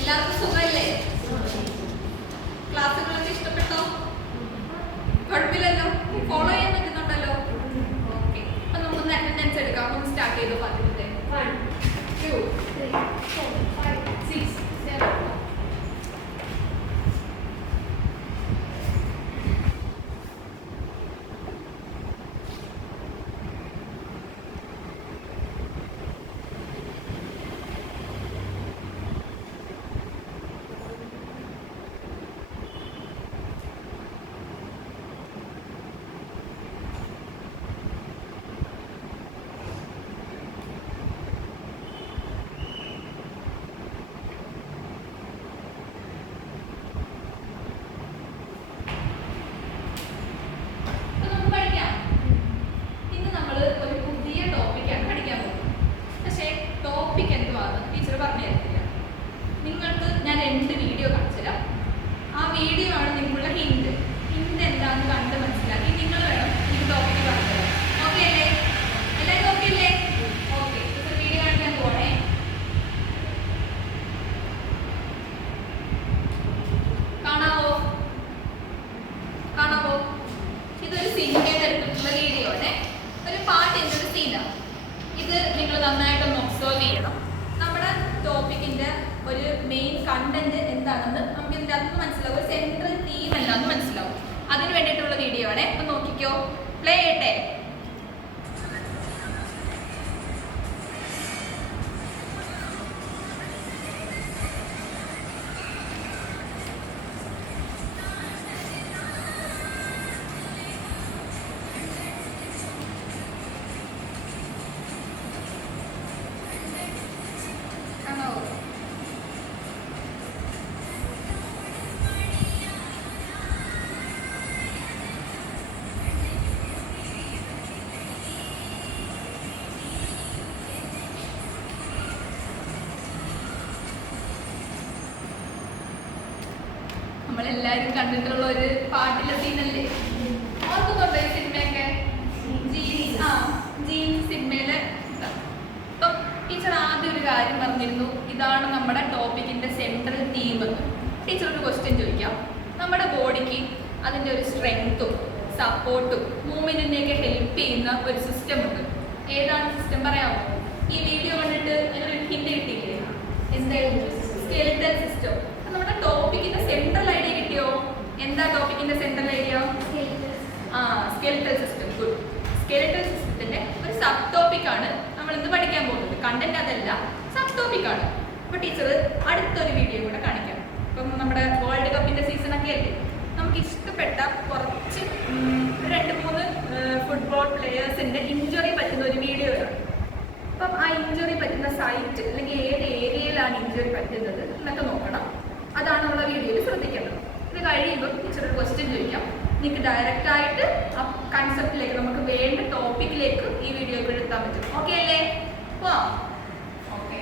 എല്ലാവർക്കും സുഖമല്ലേ? ക്ലാസ്സുകളൊക്കെ ഇഷ്ടപ്പെട്ടോ? കുഴപ്പമില്ലല്ലോ, ഫോളോ ചെയ്യാൻ പറ്റുന്നുണ്ടല്ലോ. ഓക്കെ, അപ്പൊ നമുക്കൊന്ന് അറ്റൻഡൻസ് എടുക്കാം. ഒന്ന് സ്റ്റാർട്ട് ചെയ്തു. 10, 1, 2, 3, 4, 5, 6, 7. നിങ്ങൾക്ക് ഞാൻ 2 വീഡിയോ കാണിച്ചു തരാം. ആ വീഡിയോ ആണ് നിങ്ങൾക്കുള്ള ഹിന്റ്. ഹിന്റ് എന്താണെന്ന് കണ്ട് മനസ്സിലാക്കി നിങ്ങൾ വേണം എനിക്ക് ടോപ്പിക്ക് പറഞ്ഞു തരാം. ഓക്കെ അല്ലേ? എല്ലാവരും ഓക്കെ അല്ലേ? ഓക്കെ, വീഡിയോ കാണിക്കാൻ പോണേ. കാണാവോ? ഇതൊരു സിനിമയിൽ എടുത്തിട്ടുള്ള വീഡിയോ ആണ്. ഒരു പാട്ടിൻ്റെ ഒരു സീനാണ്. ഇത് നിങ്ങൾ നന്നായിട്ടൊന്ന് ഒബ്സർവ് ചെയ്യണം. നമ്മുടെ ടോപ്പിക്കിന്റെ ഒരു മെയിൻ കണ്ടന്റ് എന്താണെന്ന് നമുക്ക് ഇതിൻ്റെ അകത്ത് മനസ്സിലാവും. ഒരു സെൻട്രൽ തീം എന്താണെന്ന് മനസ്സിലാവും. അതിന് വേണ്ടിയിട്ടുള്ള വീഡിയോ ആണ്. അപ്പൊ നോക്കിക്കോ, പ്ലേ ചെയ്യട്ടെ. നമ്മളെല്ലാരും കണ്ടിട്ടുള്ള ഒരു പാട്ടിലെ സീനല്ലേ? ഓർക്കുന്നുണ്ടോ ഈ സിനിമയൊക്കെ? ജീൻസ് സിനിമയിലെ. അപ്പം ടീച്ചർ ആദ്യം ഒരു കാര്യം പറഞ്ഞിരുന്നു, ഇതാണ് നമ്മുടെ ടോപ്പിക്കിന്റെ സെൻട്രൽ തീം. ടീച്ചർ ഒരു ക്വസ്റ്റ്യൻ ചോദിക്കാം. നമ്മുടെ ബോഡിക്ക് അതിൻ്റെ ഒരു സ്ട്രെങ്ത്തും സപ്പോർട്ടും മൂവ്മെന്റിനെയൊക്കെ ഹെൽപ്പ് ചെയ്യുന്ന ഒരു സിസ്റ്റം ഉണ്ട്. ഏതാണ് സിസ്റ്റം പറയാമോ? ഈ വീഡിയോ കണ്ടിട്ട് അതിനൊരു ഹിന്റ് കിട്ടിയില്ലേ? എന്തായിരുന്നു? Skeletal system. നമ്മുടെ ടോപ്പിക്കിന്റെ സെൻട്രൽ ഐഡിയ കിട്ടിയോ? എന്താ ടോപ്പിക്കിന്റെ central idea? Skeletal system. Good. Skeletal സിസ്റ്റത്തിന്റെ ഒരു സബ് ടോപ്പിക് ആണ് നമ്മൾ ഇന്ന് പഠിക്കാൻ പോകുന്നത്. കണ്ടന്റ് അതല്ല, സബ് ടോപ്പിക് ആണ്. അപ്പൊ ടീച്ചർ അടുത്തൊരു വീഡിയോ കൂടെ കാണിക്കാം. ഇപ്പം നമ്മുടെ വേൾഡ് കപ്പിന്റെ സീസൺ ഒക്കെ അല്ലേ, നമുക്ക് ഇഷ്ടപ്പെട്ട കുറച്ച് 2-3 ഫുട്ബോൾ പ്ലെയേഴ്സിന്റെ ഇഞ്ചുറി പറ്റുന്ന ഒരു വീഡിയോ ആണ്. അപ്പം ആ ഇഞ്ചുറി പറ്റുന്ന സൈറ്റ് അല്ലെങ്കിൽ ഏത് ഏരിയയിലാണ് ഇഞ്ചുറി പറ്റുന്നത് എന്നൊക്കെ നോക്കണം. അതാണ് നമ്മുടെ വീഡിയോയിൽ ശ്രദ്ധിക്കേണ്ടത്. ഇത് കഴിയുമ്പോൾ ടീച്ചർ ഒരു ക്വസ്റ്റ്യൻ ചോദിക്കാം. നിങ്ങൾക്ക് ഡയറക്റ്റ് ആയിട്ട് ആ കൺസെപ്റ്റിലേക്ക്, നമുക്ക് വേണ്ട ടോപ്പിക്കിലേക്ക് ഈ വീഡിയോ എത്താൻ പറ്റും. ഓക്കെ അല്ലേ? ഓക്കെ.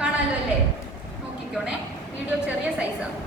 കാണാലോ അല്ലേ? നോക്കിക്കോണേ, വീഡിയോ ചെറിയ സൈസാണ്.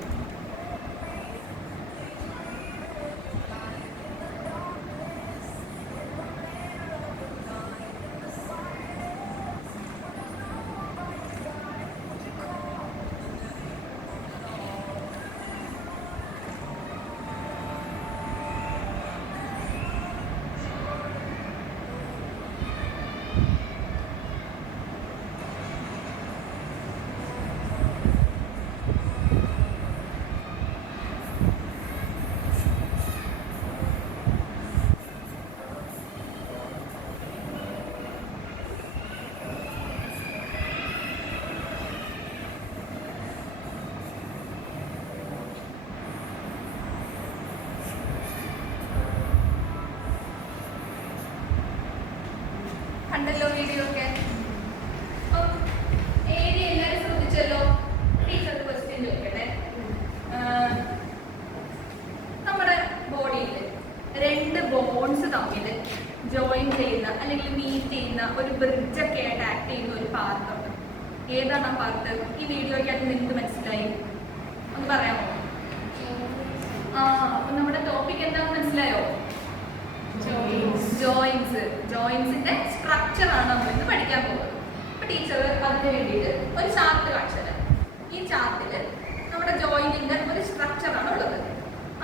കണ്ടല്ലോ വീഡിയോ ഒക്കെ. ഏരിയ എല്ലാവരും ശ്രദ്ധിച്ചല്ലോ. ടീച്ചർ ക്വസ്റ്റ്യൻ ചോദിക്കട്ടെ. നമ്മുടെ രണ്ട് ബോൺസ് തമ്മിൽ ജോയിൻ ചെയ്യുന്ന അല്ലെങ്കിൽ മീറ്റ് ചെയ്യുന്ന ഒരു ബ്രിഡ്ജൊക്കെ ആയിട്ട് ആക്ട് ചെയ്യുന്ന ഒരു പാർട്ടുണ്ട്. ഏതാണ് ആ പാർട്ട്? ഈ വീഡിയോയ്ക്കകത്ത് നിങ്ങൾക്ക് മനസ്സിലായി? ഒന്ന് പറയാമോ? അപ്പൊ നമ്മുടെ ടോപ്പിക് എന്താണെന്ന് മനസ്സിലായോ? ജോയിൻസിന്റെ സ്ട്രക്ചർ ആണ് നമ്മൾ ഇന്ന് പഠിക്കാൻ പോകുന്നത്. അപ്പൊ ടീച്ചർ അതിന് വേണ്ടിയിട്ട് ഒരു ചാർട്ട് കാണിച്ചു തരാം. ഈ ചാർട്ടില് നമ്മുടെ ജോയിന്റിന്റെ ഒരു സ്ട്രക്ചർ ആണ് ഉള്ളത്.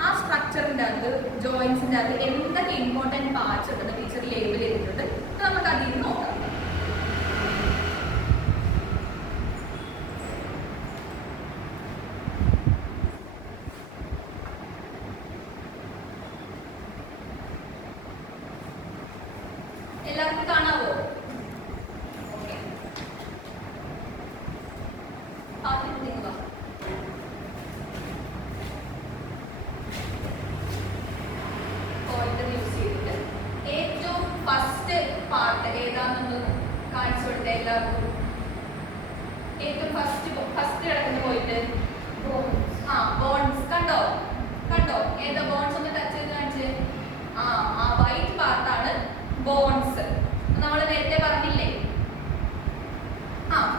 ആ സ്ട്രക്ചറിന്റെ അകത്ത് ജോയിൻസിന്റെ അകത്ത് എന്തൊക്കെ ഇമ്പോർട്ടന്റ് പാർട്സ് ഉണ്ടെന്ന് ടീച്ചർ ലേബിൾ ചെയ്തിട്ടുണ്ട്. നമുക്ക് അതിൽ നിന്ന് നോക്കാം. എല്ലാവർക്കും കാണാവോ? ഓക്കെ, യൂസ് ചെയ്തിട്ട് ഏറ്റവും ഫസ്റ്റ് പാർട്ട് ഏതാണെന്ന് കാണിച്ചു കൊടുത്ത എല്ലാവർക്കും. ഏറ്റവും ഫസ്റ്റ് കിടക്കുന്ന പോയിട്ട് ബോൺസ് കണ്ടോ? ഏതാ ബോൺസ്? ഒന്ന് ടച്ച് ചെയ്ത് കാണിച്ച്. ആ വൈറ്റ് പാർട്ടാണ് ബോൺസ്. നമ്മൾ നേരത്തെ പറഞ്ഞില്ലേ,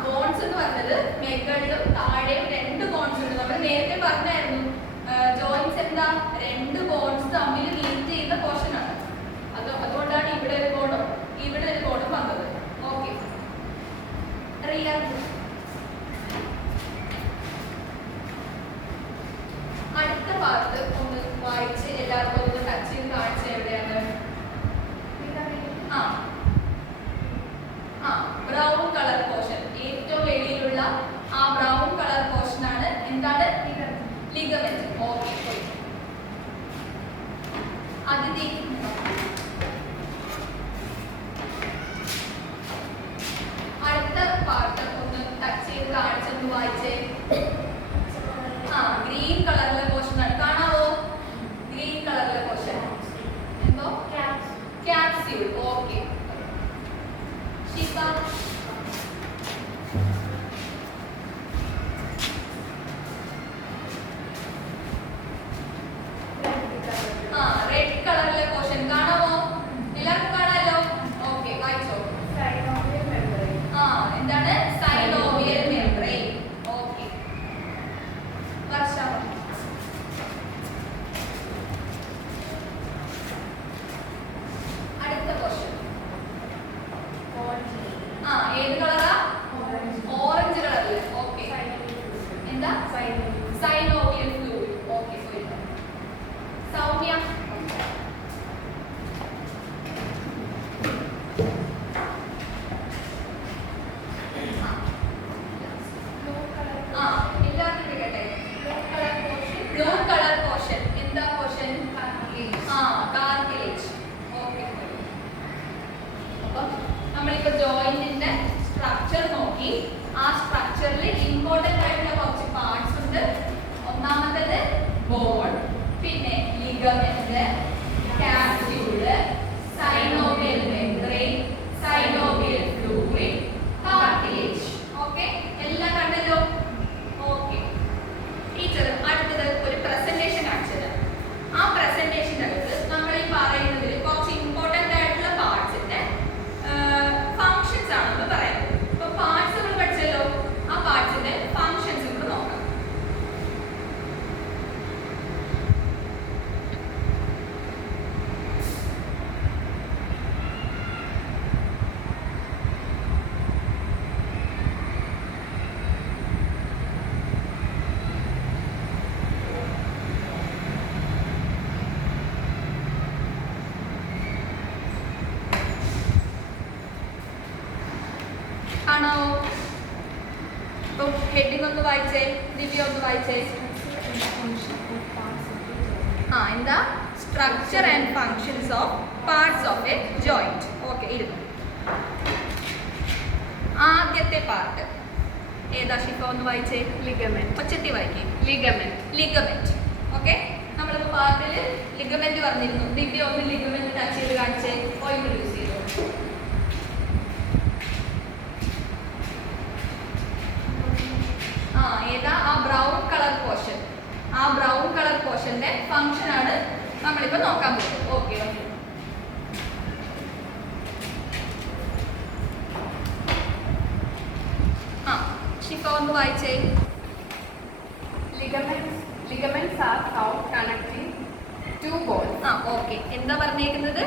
ബോൺസ് എന്ന് പറഞ്ഞത് മുകളിലും താഴെയും രണ്ട് ബോൺസ് ഉണ്ട്. നമ്മൾ നേരത്തെ പറഞ്ഞായിരുന്നു ജോയിൻസ് എന്താ, രണ്ട് ബോൺസ് തമ്മിൽ മീറ്റ് ചെയ്യുന്ന പോർഷൻ ആണ്. അതുകൊണ്ടാണ് ഇവിടെ ഒരു ബോണും ഇവിടെ ഒരു ബോണും വന്നത്. ഓക്കെ, അടുത്ത പാർട്ട് ഒന്ന് വായിച്ച് എല്ലാവർക്കും ഒന്ന് ടച്ച് ചെയ്ത് കാണിച്ച്. എവിടെയാണ്? ബ്രൗൺ കളർ പോർഷൻ, ഏറ്റവും വെളിയിലുള്ള ആ ബ്രൗൺ കളർ പോർഷൻ ആണ് എന്താണ്? ലിഗമെന്റ്. ഓക്കെ, അതിന്റെ അടുത്ത പാർട്ട് ഒന്ന് ടച്ച് ചെയ്ത് കാണിച്ചൊന്ന് വായിച്ചേ. ഗ്രീൻ കളറിലെ പോർഷൻ ആണ്. കാണാവോ? ഗ്രീൻ കളറിലെ പോർഷൻ എന്തോ? ക്യാപ്സ്യൂൾ. ഓക്കെ, ശിവ റെഡ് കളറിലെ പോർഷൻ കാണാമോ? എല്ലാവർക്കും കാണാമല്ലോ? ഓക്കെ, വായിച്ചോ. എന്താണ്? Synovial membrane. ഓക്കെ, വർഷ അടുത്ത പോർഷൻ ഏത് കളറാ? ഓറഞ്ച് കളറില്. ഓക്കെ, എന്താ? Synovial fluid. ഓക്കെ, സൗമ്യ എല്ലാവർക്കും കേട്ടെ. ബ്ലൂ കളർ പോർഷൻ എന്താ പോർഷൻ? കാർട്ടിലേജ്. ഓക്കെ, അപ്പം നമ്മളിപ്പോ ജോയിന്റിന്റെ സ്ട്രക്ചർ നോക്കി. ആ സ്ട്രക്ചറിൽ ഇമ്പോർട്ടന്റ് ആയിട്ടുള്ള കുറച്ച് പാർട്സ് ഉണ്ട്. ഒന്നാമത്തേത് ബോൺ, പിന്നെ ligament, capsule, synovial membrane, synovial fluid, cartilage. Okay, എല്ലാം കണ്ടല്ലോ? ഓക്കെ, ടീച്ചർ അടുത്തത് ഒരു പ്രസന്റേഷൻ കാണിച്ചത്. ആ പ്രസന്റേഷൻ്റെ അകത്ത് നമ്മൾ ഈ പറയുന്നതിൽ കുറച്ച് ഇമ്പോർട്ടന്റ് ആയിട്ടുള്ള പാർട്സിന്റെ ഫങ്ഷൻസ് ആണെന്ന് പറയുന്നത്. ഇപ്പൊ പാർട്സ് നമ്മൾ പഠിച്ചല്ലോ, ആ പാർട്സിന്റെ ഫങ്ഷൻസ് നമ്മൾ നോക്കാം. ആണോ? ഹെഡിങ് ഒന്ന് വായിച്ചേ. ദിവ്യ ഒന്ന് വായിച്ചേ. എന്താ? Structure and functions of parts of A joint. Okay, ഇരുന്നു. ആദ്യത്തെ പാർട്ട് ഏതാ ഷിഫ? ഒന്ന് വായിച്ചേ. ലിഗമെന്റ്. ഒച്ചത്തി വായിക്കേ. ലിഗമെന്റ്. ഓക്കെ, നമ്മളിപ്പോ പാർട്ടിൽ ലിഗമെന്റ് പറഞ്ഞിരുന്നു. ദിവ്യ ഒന്ന് ലിഗമെന്റ് ടച്ച് ചെയ്ത് കാണിച്ചേ. പോയിന്റ് യൂസ് ചെയ്തു. ഏതാ? ആ ബ്രൗൺ കളർ പോർഷൻ. ആ ബ്രൗൺ കളർ പോർഷന്റെ ഫംഗ്ഷൻ ആണ് നമ്മളിപ്പോൾ നോക്കാൻ പോകും. ഓക്കെ, ഷിഫ ഒന്ന് വായിച്ചേ. Ligaments are found connecting two bones. Okay, എന്താ പറഞ്ഞേക്കുന്നത്?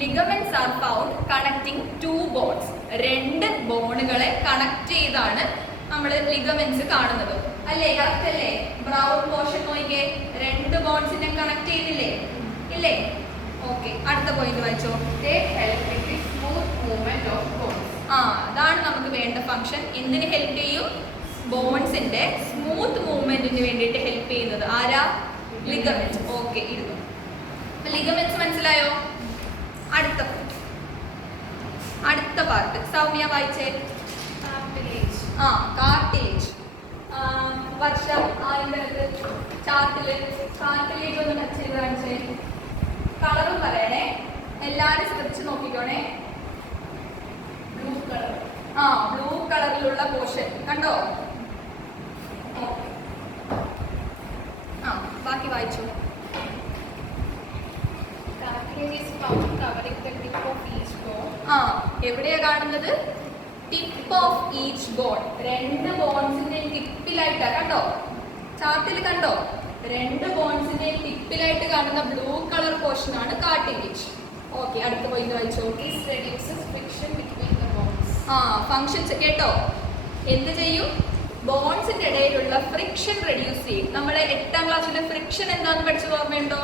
Ligaments are found connecting two bones. രണ്ട് ബോണുകളെ കണക്ട് ചെയ്താണ് നമ്മൾ ലിഗമെന്റ്സ് കാണുന്നത്. അല്ലേ? കറക്റ്റ് അല്ലേ? ബ്രൗൺ പോർഷൻ നോക്കിയേ, രണ്ട് ബോൺസിനെ കണക്ട് ചെയ്തില്ലേ? ഇല്ലേ? ഓക്കെ, അടുത്ത പോയിന്റ് വായിച്ചോ. They help in the smooth movement of bones. അതാണ് നമുക്ക് വേണ്ട ഫംഗ്ഷൻ. എന്തിന് ഹെൽപ്പ് ചെയ്യും? ബോൺസിന്റെ സ്മൂത്ത് മൂവ്മെന്റിന് വേണ്ടിയിട്ട് ഹെൽപ്പ് ചെയ്യുന്നത് ആരാ? ലിഗമെന്റ്സ്. ഓക്കെ, ഇരുന്നു. ലിഗമെന്റ്സ് മനസ്സിലായോ? അടുത്ത പാർട്ട് സൗമ്യ വായിച്ചേ. കാർട്ടിലേജ്. വർഷം ആരുടെ കാർട്ടിലേജ് ഒന്ന് ടച്ച് ചെയ്ത് കാണിച്ചേ. കളറും പറയണേ, എല്ലാരും ശ്രദ്ധിച്ച് നോക്കിക്കോണേ. Blue colour. ബ്ലൂ കളറിലുള്ള പോർഷൻ കണ്ടോ? ബാക്കി വായിച്ചു. എവിടെയാ കാണുന്നത്? Tip of each bone. രണ്ട് ബോൺസിന്റെ ടിപ്പിലായിട്ടാ. കണ്ടോ? ചാർട്ടിൽ കണ്ടോ? രണ്ട് ബോൺസിന്റെ ടിപ്പിലായിട്ട് കാണുന്ന ബ്ലൂ കളർ പോർഷൻ ആണ് കാർട്ടിലേജ്. ഓക്കെ, അടുത്ത പോയിന്റ് വായിച്ചോ. ഫങ്ഷൻസ് കേട്ടോ? എന്ത് ചെയ്യും? ബോൺസിന്റെ ഇടയിലുള്ള ഫ്രിക്ഷൻ റെഡ്യൂസ് ചെയ്യും. നമ്മളെ 8ാം ക്ലാസ്സിലെ ഫ്രിക്ഷൻ എന്താണെന്ന് പഠിച്ചത് ഓർമ്മയുണ്ടോ?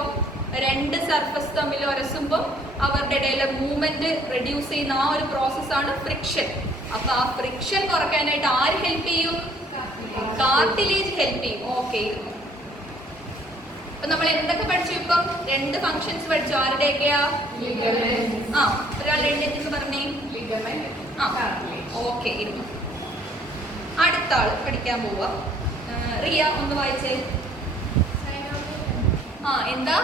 രണ്ട് സർഫസ് തമ്മിൽ ഉരസുമ്പോൾ അവരുടെ ഇടയിലെ മൂവ്മെന്റ് റെഡ്യൂസ് ചെയ്യുന്ന ആ ഒരു പ്രോസസ്സാണ് ഫ്രിക്ഷൻ. അപ്പൊ ആ ഫ്രിക്ഷൻ കുറയ്ക്കാനായിട്ട് ആര് ഹെൽപ്പ് ചെയ്യും? കാർട്ടിലേജ് ഹെൽപ്പ് ചെയ്യും. ഓക്കെ, അപ്പൊ നമ്മൾ എന്തൊക്കെ പഠിച്ചു? ഇപ്പം രണ്ട് ഫങ്ഷൻസ് പഠിച്ചു. ആരുടെയൊക്കെയാ? ഒരാൾ എഴുന്നേറ്റ് പറഞ്ഞേ. ഓക്കെ, ഇരുന്നു. അടുത്ത ആള് പഠിക്കാൻ പോവാ. റിയ ഒന്ന് വായിച്ചേ. എന്താ?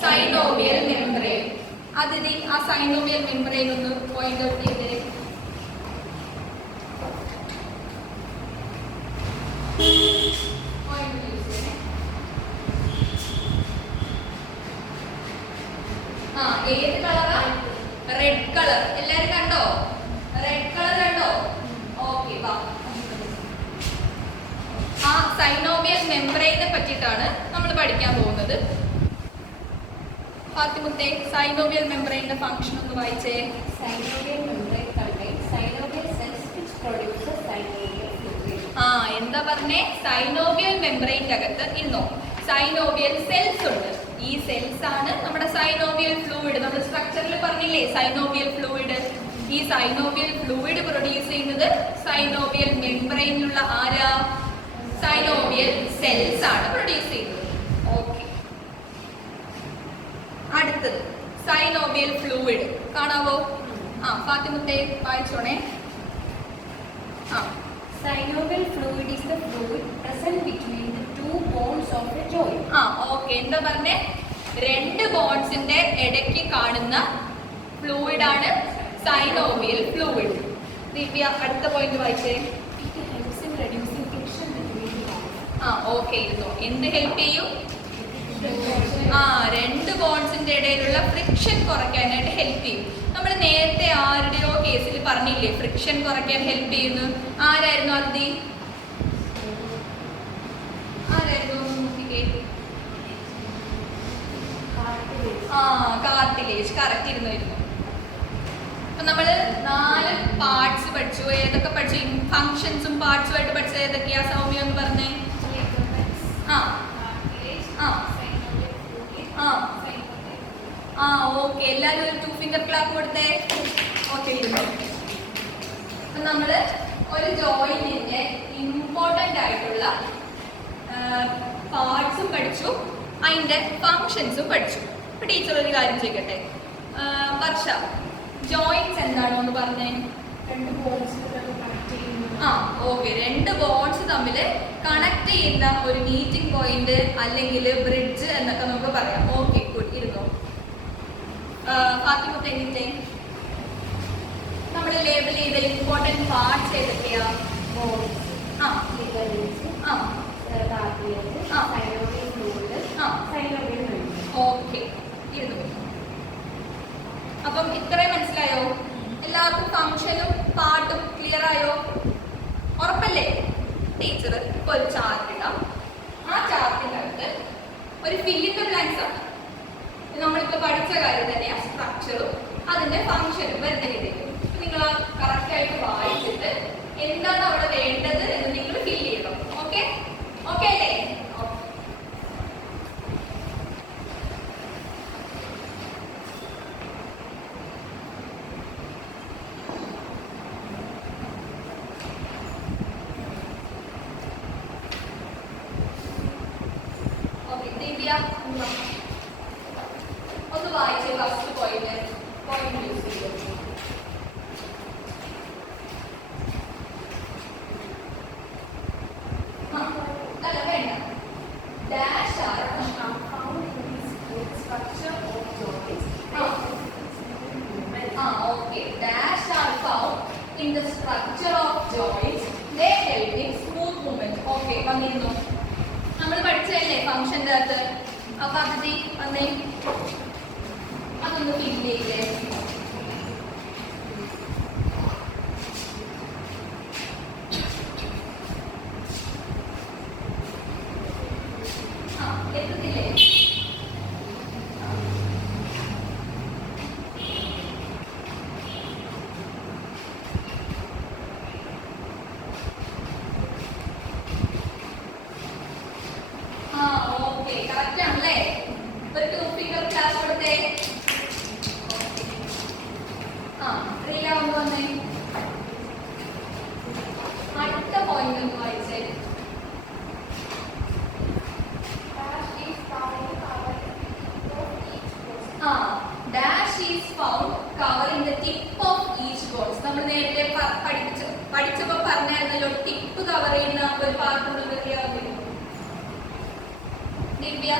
Synovial membrane. അതിഥി ആ സൈനോവിയൽ മെംബ്രെയിൻ ഒന്ന് പോയിന്റ് ഔട്ട് ചെയ്തേ. ഏത് കളറാ? Red colour. എല്ലാരും കണ്ടോ? റെഡ് കളർ കണ്ടോ? ഓക്കെ, വാ. ആ സൈനോവിയൽ മെംബ്രെയിനെ പറ്റിയിട്ടാണ് നമ്മൾ പഠിക്കാൻ പോകുന്നത്. ഫാത്തിമുത്തേ, സൈനോവിയൽ മെംബ്രെയിന്റെ ഫംഗ്ഷൻ ഒന്ന് വായിച്ചേ. Synovial membrane contains synovial cells which produces synovial fluid. എന്താ പറഞ്ഞേ? സൈനോവിയൽ മെംബ്രെയിന്റെ അകത്ത് ഇരുന്നോ സൈനോവിയൽ സെൽസ് ഉണ്ട്. ഈ സെൽസ് ആണ് നമ്മുടെ സൈനോവിയൽ ഫ്ലൂയിഡ്. നമ്മൾ സ്ട്രക്ചറിൽ പറഞ്ഞില്ലേ സൈനോവിയൽ ഫ്ലൂയിഡ്. ഈ സൈനോവിയൽ ഫ്ലൂയിഡ് പ്രൊഡ്യൂസ് ചെയ്യുന്നത് സൈനോവിയൽ മെംബ്രെയിനിലുള്ള ആരാ? സൈനോവിയൽ സെൽസ് ആണ് പ്രൊഡ്യൂസ് ചെയ്യുന്നത്. ഓക്കെ, അടുത്തത് സൈനോവിയൽ ഫ്ലൂയിഡ് കാണാവോ? ഫാത്തിമുത്തേ വായിച്ചോണേ. Synovial fluid is the fluid present between the two bones of the joint. Okay, എന്താ പറഞ്ഞേ? രണ്ട് ബോൺസിന്റെ ഇടയ്ക്ക് കാണുന്ന ഫ്ലൂയിഡ് ആണ് സൈനോവിയൽ ഫ്ലൂയിഡ്. ദിവ്യ അടുത്ത പോയിന്റ് വായിച്ചേ. It helps in reducing friction between the bones. Okay, ഇരുന്നോ. എന്ത് ഹെൽപ്പ് ചെയ്യും? രണ്ട് ബോൺസിന്റെ ഇടയിലുള്ള ഫ്രിക്ഷൻ കുറയ്ക്കാനായിട്ട് ഹെൽപ്പ് ചെയ്യും. നമ്മൾ നേരത്തെ ആരുടെയോ കേസിൽ പറഞ്ഞില്ലേ ഫ്രിക്ഷൻ കുറയ്ക്കാൻ ഹെൽപ്പ് ചെയ്യുന്നു. ആരായിരുന്നു അതിഥി? ആരായിരുന്നു? കാർട്ടിലേജ്. കറക്റ്റ് ഇരുന്നു. അപ്പൊ നമ്മള് 4 പാർട്സ് പഠിച്ചു. ഏതൊക്കെ പഠിച്ചു? ഫങ്ഷൻസും പാർട്സും ആയിട്ട് പഠിച്ചത് ഏതൊക്കെയാ? സൗമ്യ ഒന്ന് പറഞ്ഞേ. ഓക്കെ, എല്ലാവരും ഒരു 2 ഫിംഗർ ക്ലാപ്പ് കൊടുത്തേ. ഓക്കെ, അപ്പൊ നമ്മള് ഒരു ജോയിന്റിന്റെ ഇമ്പോർട്ടന്റ് ആയിട്ടുള്ള പാർട്സും പഠിച്ചു, അതിന്റെ ഫങ്ഷൻസും പഠിച്ചു. അപ്പൊ ടീച്ചർ ഒരു കാര്യം ചെയ്യട്ടെ. വർഷ, ജോയിന്റ്സ് എന്താണോ എന്ന് പറഞ്ഞേ? രണ്ട് ബോൺസ് കണക്ട് ചെയ്യുന്നു. ഓക്കെ, രണ്ട് ബോൺസ് തമ്മിൽ കണക്ട് ചെയ്യുന്ന ഒരു മീറ്റിംഗ് പോയിന്റ് അല്ലെങ്കിൽ ബ്രിഡ്ജ് എന്നൊക്കെ നമുക്ക് പറയാം. Okay, good. ഇരുന്നോ. ഫാത്തിമുത്തേ, നമ്മൾ ലേബിൾ ചെയ്ത ഇമ്പോർട്ടൻറ്റ് പാർട്സ് ഏതൊക്കെയാ? ഓക്കെ, എല്ലാവർക്കും ഫംഗ്ഷനും പാർട്ടും ക്ലിയർ ആയോ? ഉറപ്പല്ലേ? ടീച്ചർ ഇപ്പോൾ ഒരു ചാർട്ട് ഇടാം. ആ ചാർട്ടിൻ്റെ അകത്ത് ഒരു ഫില്ലിംഗ് ദ ബ്ലാങ്ക്സ് ആണ്. നമ്മളിപ്പോൾ പഠിച്ച കാര്യം തന്നെയാണ് സ്ട്രക്ചറും അതിൻ്റെ ഫംഗ്ഷനും വരുന്ന രീതിയിൽ. നിങ്ങൾ കറക്റ്റായിട്ട് വായിച്ചിട്ട് എന്താണ് അവിടെ വേണ്ടത് എന്ന് നിങ്ങൾ ഫിൽ ചെയ്യണം. ഓക്കെ ഓക്കെ അല്ലേ? ഒന്ന് വായിച്ചേ ഫസ്റ്റ് പോയിന്റ് യൂസ് ചെയ്തു. അല്ല വേണ്ട. Dash are okay. Dash are found in the structure of joints. They help in smooth movement. Okay വന്നിരുന്നു. നമ്മൾ പഠിച്ചതല്ലേ ഫംഗ്ഷൻ്റെ അകത്ത്. അപ്പൊ അതിന്റെ വന്നേ അതൊന്ന് ഫിൽ ചെയ്തേ. എത്തത്തില്ലേ? ഓക്കെ കറക്റ്റ് ആണല്ലേ? ഒരു 2 ഫിംഗർ ക്ലാസ് കൊടുത്തേ. റിയ ഒന്ന് വന്നേ. അടുത്ത പോയിന്റ് ഒന്ന് വായിച്ചേ. Dash is found covering the tip of each bones. നമ്മൾ നേരത്തെ പഠിച്ചപ്പോൾ പറഞ്ഞായിരുന്നല്ലോ ടിപ്പ് കവർ ചെയ്യുന്ന ഒരു പാർട്ട് ദിവ്യ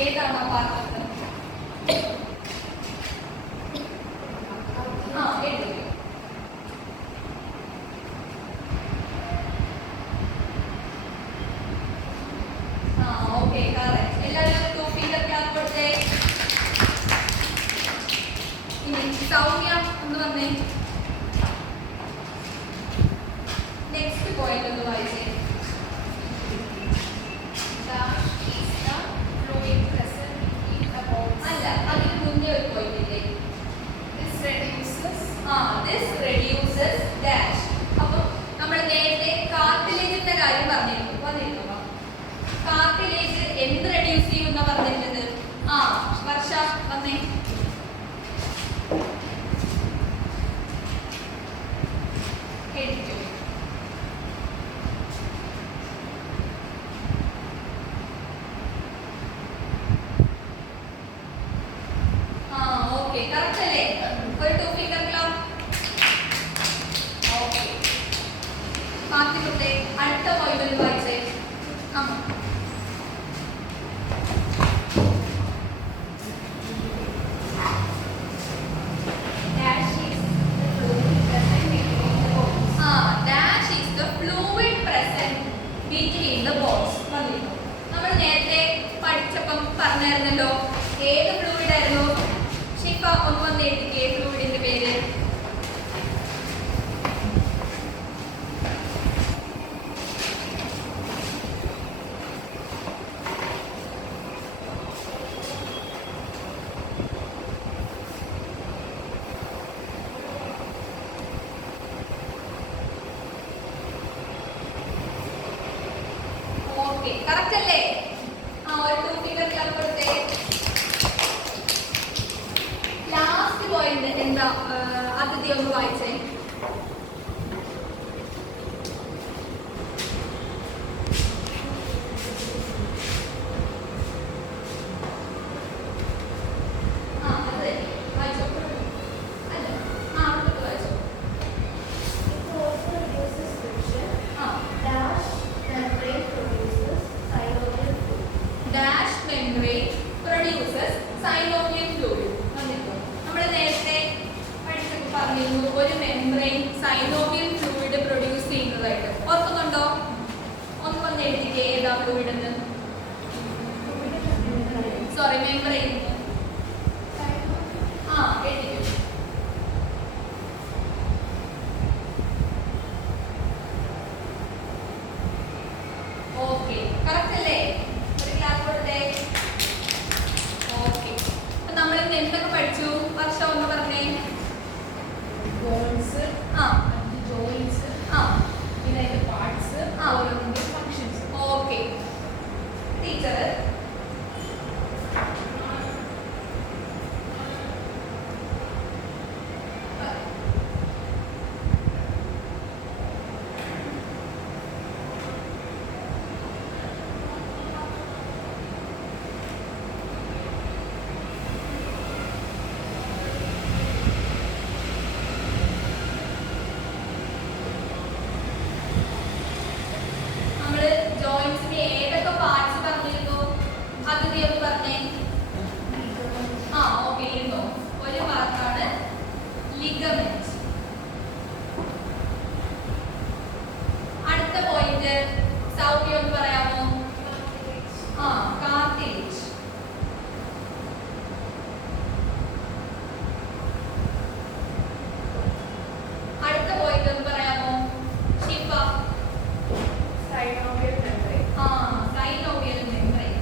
ഏതാണ് ആ പാർട്ട്? എഴുതി. Okay correct. എല്ലാവരും 2 ഫിംഗർ ക്ലാസ് കൊടുത്തേ. ഇനി സൗമ്യ ഒന്ന് വന്നേ. നെക്സ്റ്റ് പോയിന്റ് ഒന്ന് വായിച്ചേ. അല്ല അതിന് മുന്നേ ഒരു പോയിന്റ് ഇല്ലേ? This reduces dash. അപ്പോൾ നമ്മൾ നേരത്തെ കാർട്ടിലേജിന്റെ കാര്യം വന്നിരുന്നു. കാർട്ടിലേജ് എന്ത് റെഡ്യൂസ് ചെയ്യുന്ന പറഞ്ഞിരുന്നത്? വർഷ വന്നേ. ഓക്കെ കറക്റ്റ് അല്ലേ? ഒരു 2 ഫിംഗർ ക്ലാസ്. ഓക്കെ മാറ്റി കൊടുത്തേ. അടുത്ത പോയിന്റ് വായിച്ചേ. Dash is the fluid present between the bones. നമ്മൾ നേരത്തെ പഠിച്ചപ്പം പറഞ്ഞായിരുന്നല്ലോ ഏത് ഫ്ലൂയിഡ് ആയിരുന്നു? ഷിഫ ഒന്ന് വന്ന് എഴുതിക്കേ ഫ്ലൂയിഡിന്റെ പേര്. ഓക്കെ കറക്റ്റ് അല്ലേ? ഒരു 2 ഫിംഗർ ക്ലാസ് കൊടുത്തേ. ലാസ്റ്റ് പോയിന്റ് എന്താ? അതിഥി ഒന്ന് വായിച്ചേ. ഒരു മെംബ്രെയിൻ സൈനോവിയൽ ഫ്ലൂയിഡ് പ്രൊഡ്യൂസ് ചെയ്യുന്നതായിട്ട് ഓർക്കുന്നുണ്ടോ? ഒന്ന് വന്ന് എഴുതിക്കേ ഏതാ ഫ്ലൂയിഡ് എന്ന്. സോറി മെംബ്രെയിൻ പഠിച്ചു? വർഷം ഒന്ന് പറഞ്ഞേ. ബോൺസ്, ആ ജോയിൻസ്, ആ പിന്നെ അതിന്റെ പാർട്സ്, ആ. ഓരോന്നിന്റെ ഫങ്ഷൻസ്. ഓക്കെ. ടീച്ചർ നമ്മള് ജോയിന്റ്സിന്റെ ഏതൊക്കെ പാർട്സ് പറഞ്ഞിരുന്നു? അത് നീ ഒന്ന് പറഞ്ഞേ. ആ ഓക്കെ, ഇരുന്നു. ഒരു പാർട്ടാണ് ലിഗമെന്റ്. അടുത്ത പോയിന്റ് സൗഖ്യം ഒന്ന് പറയാമോ? ആ കാർട്ടിലേജ്. അടുത്ത പോയിന്റ് ഒന്ന് പറയാമോ ഷിഫ? Synovial membrane. ആ സൈനോവിയൽ മെംബ്രെയിൻ.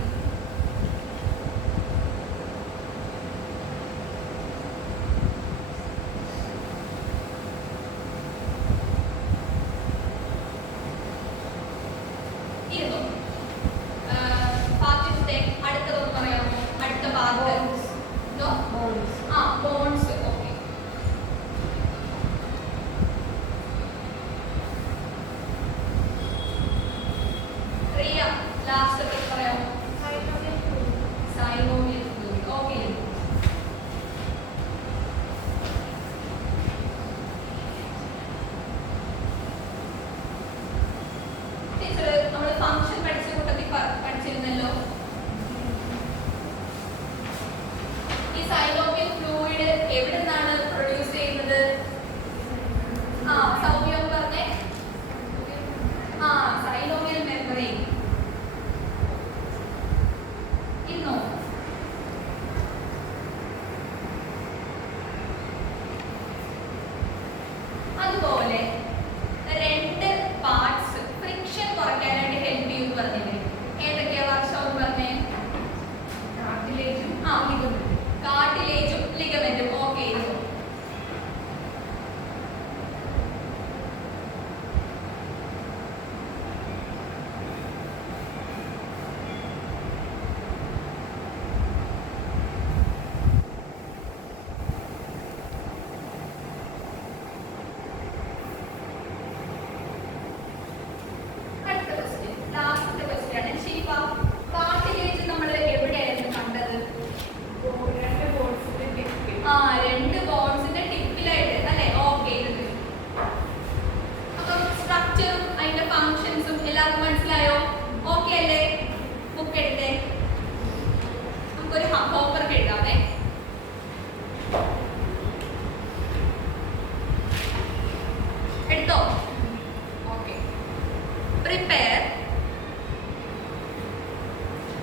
ഇരുന്നു. പാർട്ടിന്റെ അടുത്തതൊന്ന് പറയാമോ? അടുത്ത പാർട്ട് ബോൺസ്. ആ ബോൺസ്. ഓക്കെ. റിയ ലാസ്റ്റ് ഒക്കെ പറയാമോ? Synovial fluid. Synovial fluid. Okay. Teacher നമ്മൾ ഫംഗ്ഷൻ പഠിച്ച കൂട്ടത്തിൽ പഠിച്ചിരുന്നല്ലോ. ഈ സൈനോവിയൽ ഫ്ലൂയിഡ് എവിടെ നിന്നാണ് പ്രൊഡ്യൂസ് ചെയ്യുന്നത്? ആ സൗമ്യം പറഞ്ഞേ. ആ സൈനോവിയൽ മെംബ്രെയിൻ. ഇന്നോ അതുപോലെ രണ്ട് പാർട്സ് ഫ്രിക്ഷൻ കുറയ്ക്കാനായിട്ട് ഹെൽപ്പ് ചെയ്യുമെന്ന് പറഞ്ഞില്ലേ? ഏതൊക്കെയാ വർഷം ഒന്ന് പറഞ്ഞേ. കാർട്ടിലേജും ആ കാർട്ടിലേജും ലിഗമെന്റും. ഓക്കെ. ഇരുന്നു. അടുത്ത ക്വസ്റ്റ്യൻ, ലാസ്റ്റ് ക്വസ്റ്റ്യൻ ആണ്. ഷീഫ, കാർട്ടിലേജ് നമ്മൾ എവിടെയായിരുന്നു കണ്ടത്? രണ്ട് ബോൺസിന്റെ ടിപ്പിൽ. ആ രണ്ട് ബോൺസിന്റെ ടിപ്പിലായിട്ട് അല്ലേ? ഓക്കെ. ഇരുന്നു. അപ്പം സ്ട്രക്ചറും അതിന്റെ ഫങ്ഷൻസും എല്ലാവർക്കും മനസ്സിലായോ? ഓക്കെ അല്ലേ? ബുക്ക് എടുത്തേ. നമുക്കൊരു ഹോംവർക്ക് എഴുതാമേ. എടുത്തോ? Okay.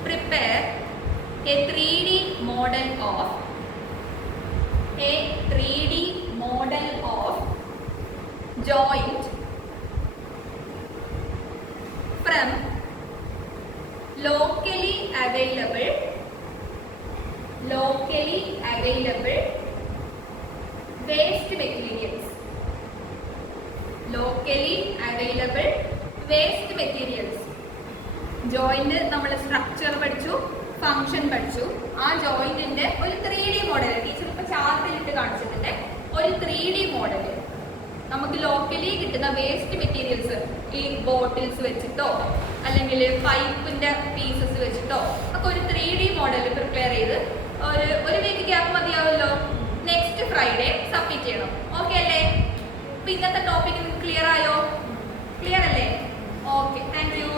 prepare a 3D model of joint from locally available waste materials. Locally available waste materials. Joint നമ്മൾ സ്ട്രക്ചർ പഠിച്ചു, ഫംഗ്ഷൻ പഠിച്ചു. ആ ജോയിന്റിന്റെ ഒരു 3D മോഡൽ ടീച്ചർ ഇപ്പൊ ചാർട്ടിലിട്ട് കാണിച്ചിട്ടുണ്ട്. ഒരു 3D മോഡൽ നമുക്ക് ലോക്കലി കിട്ടുന്ന വേസ്റ്റ് മെറ്റീരിയൽസ്, ഈ ബോട്ടിൽസ് വെച്ചിട്ടോ അല്ലെങ്കിൽ പൈപ്പിന്റെ പീസസ് വെച്ചിട്ടോ ഒക്കെ ഒരു 3D മോഡൽ പ്രിപ്പയർ ചെയ്ത് ഒരു വീക്ക് ഗ്യാപ്പ് മതിയാവുമല്ലോ. നെക്സ്റ്റ് ഫ്രൈഡേ സബ്മിറ്റ് ചെയ്യണം. ഓക്കെ അല്ലേ? അപ്പൊ ഇന്നത്തെ ടോപ്പിക് ക്ലിയർ ആയോ? ക്ലിയർ അല്ലേ? Okay, thank U.